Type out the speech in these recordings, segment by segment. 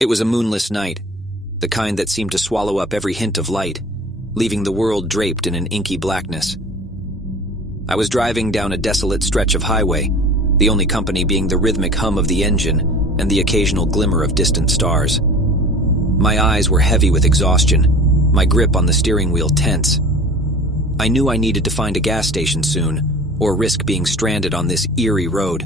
It was a moonless night, the kind that seemed to swallow up every hint of light, leaving the world draped in an inky blackness. I was driving down a desolate stretch of highway, the only company being the rhythmic hum of the engine and the occasional glimmer of distant stars. My eyes were heavy with exhaustion, my grip on the steering wheel tense. I knew I needed to find a gas station soon, or risk being stranded on this eerie road.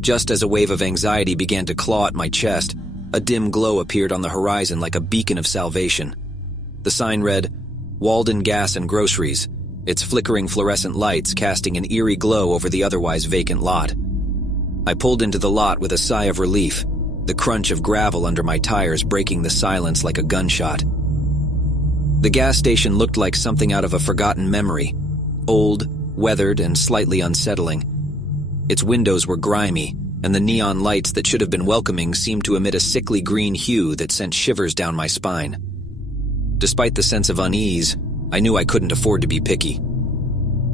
Just as a wave of anxiety began to claw at my chest, a dim glow appeared on the horizon like a beacon of salvation. The sign read, Walden Gas Groceries, its flickering fluorescent lights casting an eerie glow over the otherwise vacant lot. I pulled into the lot with a sigh of relief, the crunch of gravel under my tires breaking the silence like a gunshot. The gas station looked like something out of a forgotten memory, old, weathered, and slightly unsettling. Its windows were grimy, and the neon lights that should have been welcoming seemed to emit a sickly green hue that sent shivers down my spine. Despite the sense of unease, I knew I couldn't afford to be picky.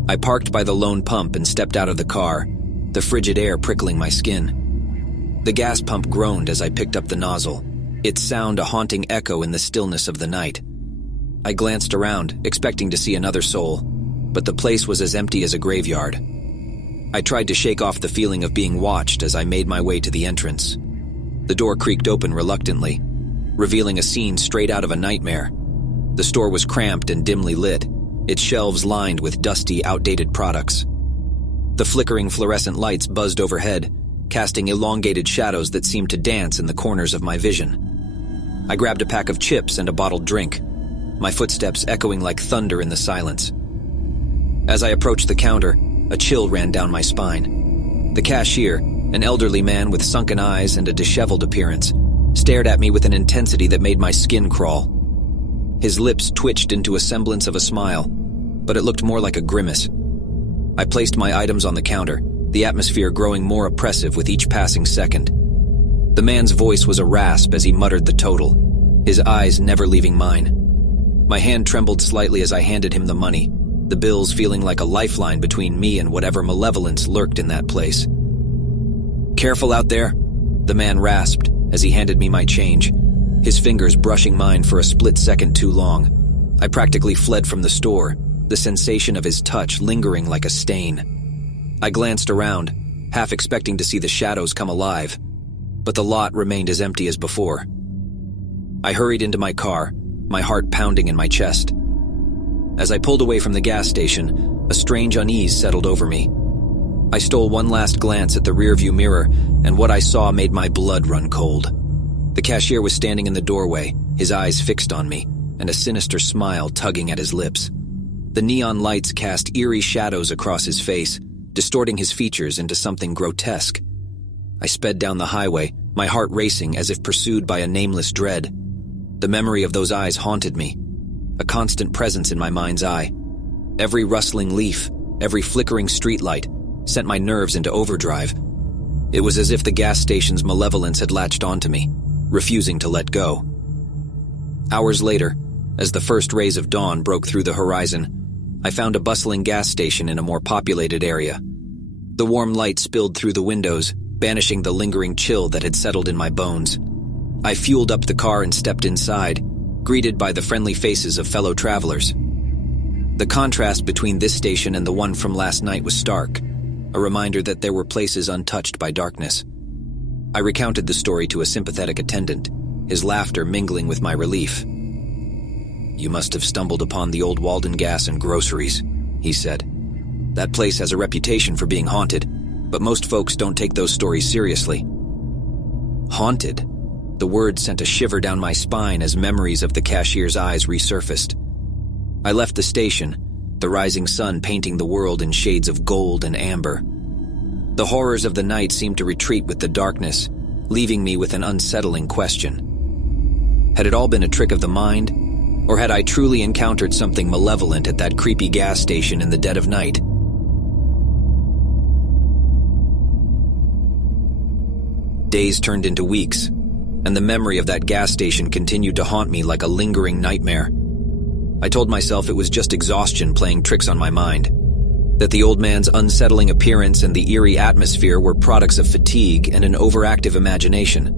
I parked by the lone pump and stepped out of the car, the frigid air prickling my skin. The gas pump groaned as I picked up the nozzle, its sound a haunting echo in the stillness of the night. I glanced around, expecting to see another soul, but the place was as empty as a graveyard. I tried to shake off the feeling of being watched as I made my way to the entrance. The door creaked open reluctantly, revealing a scene straight out of a nightmare. The store was cramped and dimly lit, its shelves lined with dusty, outdated products. The flickering fluorescent lights buzzed overhead, casting elongated shadows that seemed to dance in the corners of my vision. I grabbed a pack of chips and a bottled drink, my footsteps echoing like thunder in the silence. As I approached the counter, a chill ran down my spine. The cashier, an elderly man with sunken eyes and a disheveled appearance, stared at me with an intensity that made my skin crawl. His lips twitched into a semblance of a smile, but it looked more like a grimace. I placed my items on the counter, the atmosphere growing more oppressive with each passing second. The man's voice was a rasp as he muttered the total, his eyes never leaving mine. My hand trembled slightly as I handed him the money, the bills feeling like a lifeline between me and whatever malevolence lurked in that place. "Careful out there," the man rasped as he handed me my change, his fingers brushing mine for a split second too long. I practically fled from the store, the sensation of his touch lingering like a stain. I glanced around, half expecting to see the shadows come alive, but the lot remained as empty as before. I hurried into my car, my heart pounding in my chest. As I pulled away from the gas station, a strange unease settled over me. I stole one last glance at the rearview mirror, and what I saw made my blood run cold. The cashier was standing in the doorway, his eyes fixed on me, and a sinister smile tugging at his lips. The neon lights cast eerie shadows across his face, distorting his features into something grotesque. I sped down the highway, my heart racing as if pursued by a nameless dread. The memory of those eyes haunted me, a constant presence in my mind's eye. Every rustling leaf, every flickering streetlight, sent my nerves into overdrive. It was as if the gas station's malevolence had latched onto me, refusing to let go. Hours later, as the first rays of dawn broke through the horizon, I found a bustling gas station in a more populated area. The warm light spilled through the windows, banishing the lingering chill that had settled in my bones. I fueled up the car and stepped inside, greeted by the friendly faces of fellow travelers. The contrast between this station and the one from last night was stark, a reminder that there were places untouched by darkness. I recounted the story to a sympathetic attendant, his laughter mingling with my relief. "You must have stumbled upon the old Walden Gas Groceries," he said. "That place has a reputation for being haunted, but most folks don't take those stories seriously." Haunted? The word sent a shiver down my spine as memories of the cashier's eyes resurfaced. I left the station, the rising sun painting the world in shades of gold and amber. The horrors of the night seemed to retreat with the darkness, leaving me with an unsettling question. Had it all been a trick of the mind, or had I truly encountered something malevolent at that creepy gas station in the dead of night? Days turned into weeks, and the memory of that gas station continued to haunt me like a lingering nightmare. I told myself it was just exhaustion playing tricks on my mind, that the old man's unsettling appearance and the eerie atmosphere were products of fatigue and an overactive imagination.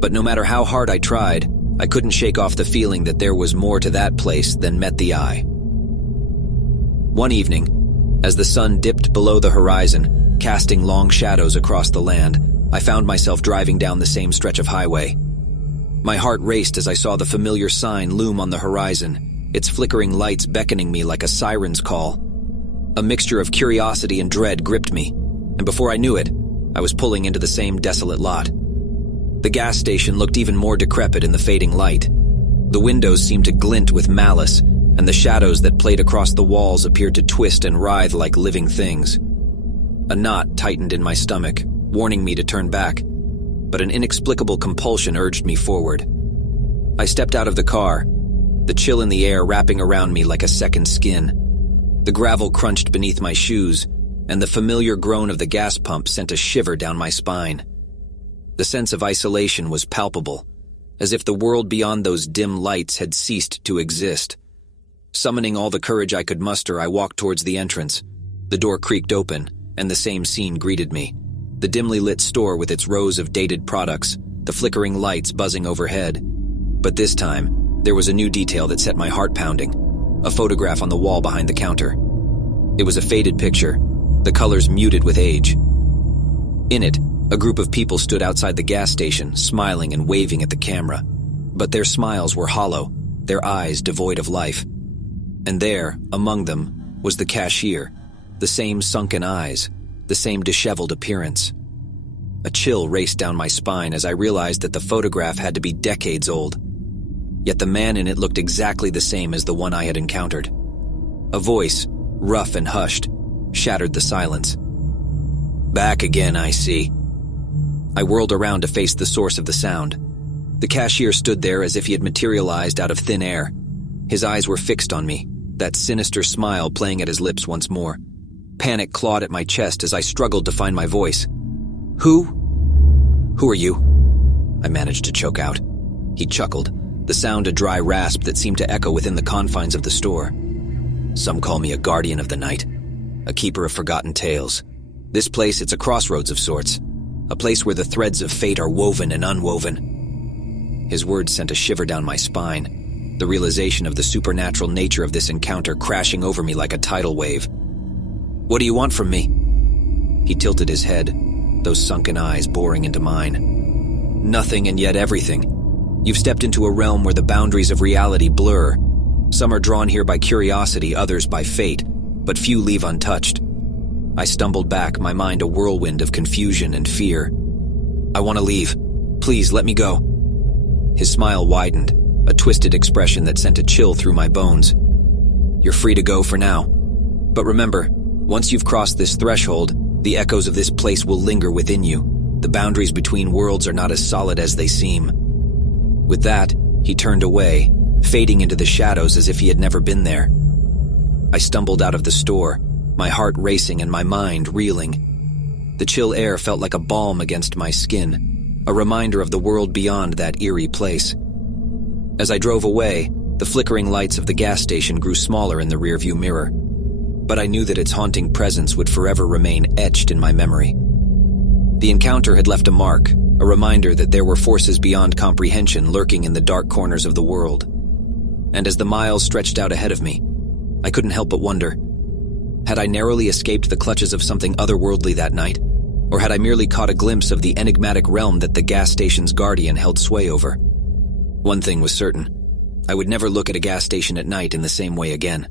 But no matter how hard I tried, I couldn't shake off the feeling that there was more to that place than met the eye. One evening, as the sun dipped below the horizon, casting long shadows across the land, I found myself driving down the same stretch of highway. My heart raced as I saw the familiar sign loom on the horizon, its flickering lights beckoning me like a siren's call. A mixture of curiosity and dread gripped me, and before I knew it, I was pulling into the same desolate lot. The gas station looked even more decrepit in the fading light. The windows seemed to glint with malice, and the shadows that played across the walls appeared to twist and writhe like living things. A knot tightened in my stomach, warning me to turn back, but an inexplicable compulsion urged me forward. I stepped out of the car, the chill in the air wrapping around me like a second skin. The gravel crunched beneath my shoes, and the familiar groan of the gas pump sent a shiver down my spine. The sense of isolation was palpable, as if the world beyond those dim lights had ceased to exist. Summoning all the courage I could muster, I walked towards the entrance. The door creaked open, and the same scene greeted me. The dimly lit store with its rows of dated products, the flickering lights buzzing overhead. But this time, there was a new detail that set my heart pounding. A photograph on the wall behind the counter. It was a faded picture, the colors muted with age. In it, a group of people stood outside the gas station, smiling and waving at the camera. But their smiles were hollow, their eyes devoid of life. And there, among them, was the cashier, the same sunken eyes, the same disheveled appearance. A chill raced down my spine as I realized that the photograph had to be decades old. Yet the man in it looked exactly the same as the one I had encountered. A voice, rough and hushed, shattered the silence. "Back again, I see." I whirled around to face the source of the sound. The cashier stood there as if he had materialized out of thin air. His eyes were fixed on me, that sinister smile playing at his lips once more. Panic clawed at my chest as I struggled to find my voice. Who are you?" I managed to choke out. He chuckled, the sound a dry rasp that seemed to echo within the confines of the store. "Some call me a guardian of the night, a keeper of forgotten tales. This place, it's a crossroads of sorts, a place where the threads of fate are woven and unwoven." His words sent a shiver down my spine, the realization of the supernatural nature of this encounter crashing over me like a tidal wave. "What do you want from me?" He tilted his head, those sunken eyes boring into mine. "Nothing and yet everything. You've stepped into a realm where the boundaries of reality blur. Some are drawn here by curiosity, others by fate, but few leave untouched." I stumbled back, my mind a whirlwind of confusion and fear. "I want to leave. Please, let me go." His smile widened, a twisted expression that sent a chill through my bones. "You're free to go for now. But remember, once you've crossed this threshold, the echoes of this place will linger within you. The boundaries between worlds are not as solid as they seem." With that, he turned away, fading into the shadows as if he had never been there. I stumbled out of the store, my heart racing and my mind reeling. The chill air felt like a balm against my skin, a reminder of the world beyond that eerie place. As I drove away, the flickering lights of the gas station grew smaller in the rearview mirror, but I knew that its haunting presence would forever remain etched in my memory. The encounter had left a mark, a reminder that there were forces beyond comprehension lurking in the dark corners of the world. And as the miles stretched out ahead of me, I couldn't help but wonder, had I narrowly escaped the clutches of something otherworldly that night, or had I merely caught a glimpse of the enigmatic realm that the gas station's guardian held sway over? One thing was certain, I would never look at a gas station at night in the same way again.